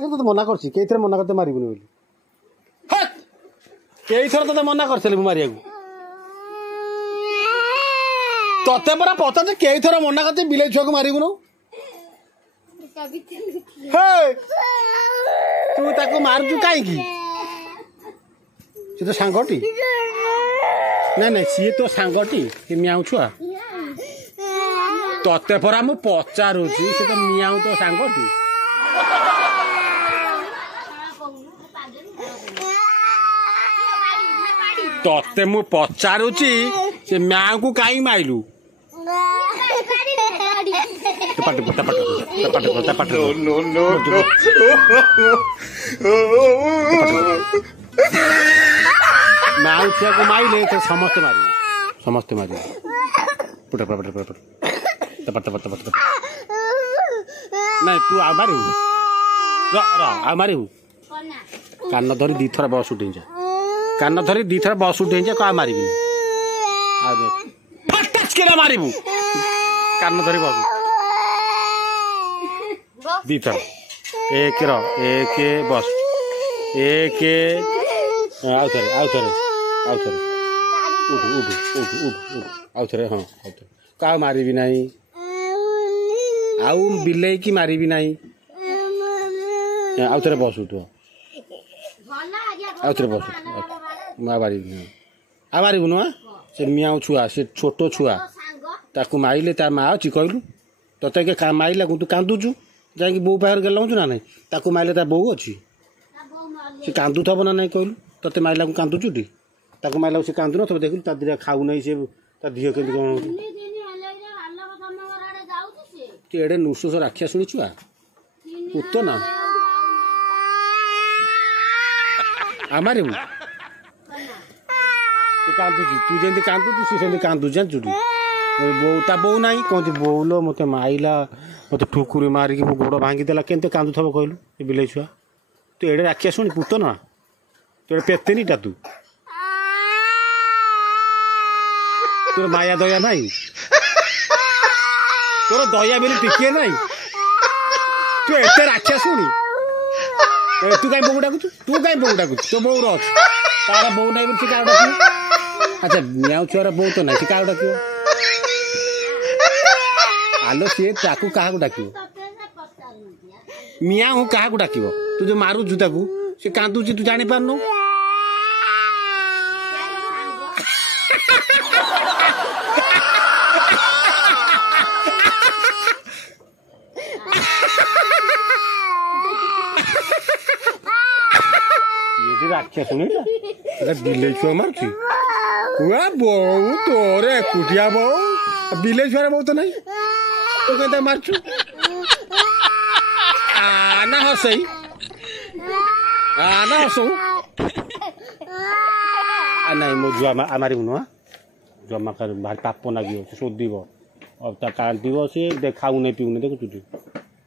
तो मना कर मना करते मारबुनि बोली कई थर तो मना कर मारिया तते परा पता कई थर मना करते बिले छुआ को मारबुन तू ताको मारु कहीं तो सांगटी ना ना सी तो सांगटी मियाऊ छुआ तते परा मु पचारुची से तो मियाऊ तो सांगटी तते मु पचारुची से म्याऊ को कहीं माइलू म्याऊ छुआ को माइले समस्ते मारे समस्ते मारे पुट पट पट पट पट पट नहीं तू आ मारू आ मारू कान धरी दी थर बस उठे कान धरी दी थर बस उठे क्या मारबी मारबू कान धरी बस दी थर एक बस एक आउ थे उठ उठ उठ उठ आउ थे हाँ क्या मारबी ना आउ बिले की मारबी ना आउ थे बस उठ आउ थे बस मारबी आ मारबू नुआ से मियाँ छुआ से छोट छुआ ताकू माइले तार माँ अच्छी कहलु तोते के माइला तू कांदुचु जाकि बो पाखे गेलु ना नहीं ताकू माइले तार बो अच्छी से कांदु थब ना नहीं कहलु तोते माइला को कांदुचु टी ताकू माइला से कांदु न देखु ता दिया खाऊ नहीं से ता दिह के एड़े नुसुस राखिया शुणी छुआ पुत ना आमारे कांदुची तू जमी कांदुचु सी कांदु जानचु बो ता बो ना कहती बोलो मत माइला मत ठुकुरी मारिकी मो गोड़ भांगीदेला केमती कांदु थब कहलु बिले छुआ तू एड़े राखिया शुणी पुत ना तू एड़े पेतेनीटा तू तोर माया दया नहीं तोर दया बोली टिके नहीं तू एते राखिया शुणी तू कहीं बोऊ डाकुचु तू कहीं बोऊ डाकुचु तो बोऊ रच तार बोऊ नहीं बोली क्या डाक अच्छा मियाँ छुआर बोऊ तो नहीं क्या डाक आलो सी ताकू क्या डाक मियाँ हूँ क्या डाक तू जो मारुचु ताकू से कांदुची तू जानी पारनु राखिया शुणी बिले छुआ मार्ची बो तोरे एकुटिया बो बिले छुआ बो तो नहीं तो कहता मारचु आना हसई आना हसू नहीं मो जुआ मार नुआ जमा कर भारी पाप लगे शोध अब कांद सी खाऊ नहीं पीऊ नहीं देखु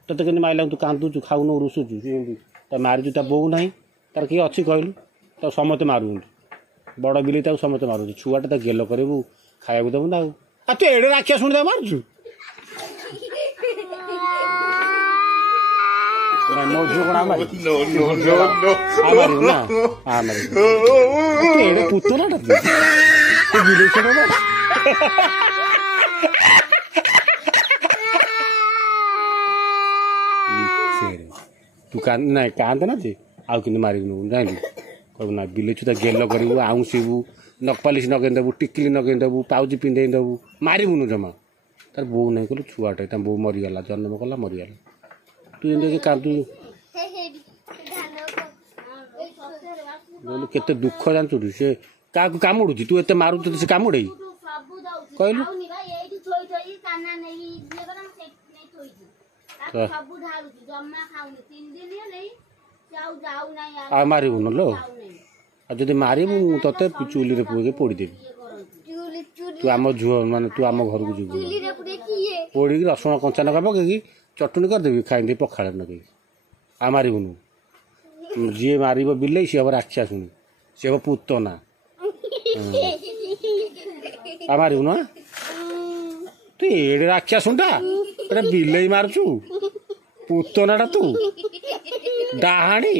तोते के माइला तू कांदुचु खाऊ रुसुचु मारिचु ता बो ना तार किए अच्छी कहलु तो समते मारू बड़ बिल समते मारू छुआटा तो गेल करू खाया देबू ना आ तू एड़े राखिया शुणी मारुचु मो झुआ कौन मार एड़े पुत ना तू बिल तू ना कांद ना आउ कि मारबू जानी कहू ना बिले छुआ गेल करू आउसीबू नकपालिश नगेदेबू टिकली नगेदेबू पाउच पिंधेदेबू मारबुनु जमा तार बो नहीं कहलु छुआटे बो मरीगला जन्म कला मरीगला तू एम कांदु केते दुख जानचु से क्या कामुड़ू तू एत मारू से कामुड़े कहलु आ मारबू न लो जदि मारबू तते चुली रे पुके पोड़ीदेवी तू आम झुआ मान तू आम घर को जीव पोड़ी रसुण कंचा नका पकई चटणी करदेवी खाई पखाड़ नक आ मारबुनु जी मार बिले सी हम राखिया शुणी सी हम पुत ना आ मारबुनु तू एड़े राखिया शुणा बिले मारचु पुत नाटा तू ଡାହାଣୀ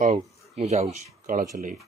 ହଉ ମୁଁ ଯାଉଛି କଳ ଚଲେଇବି।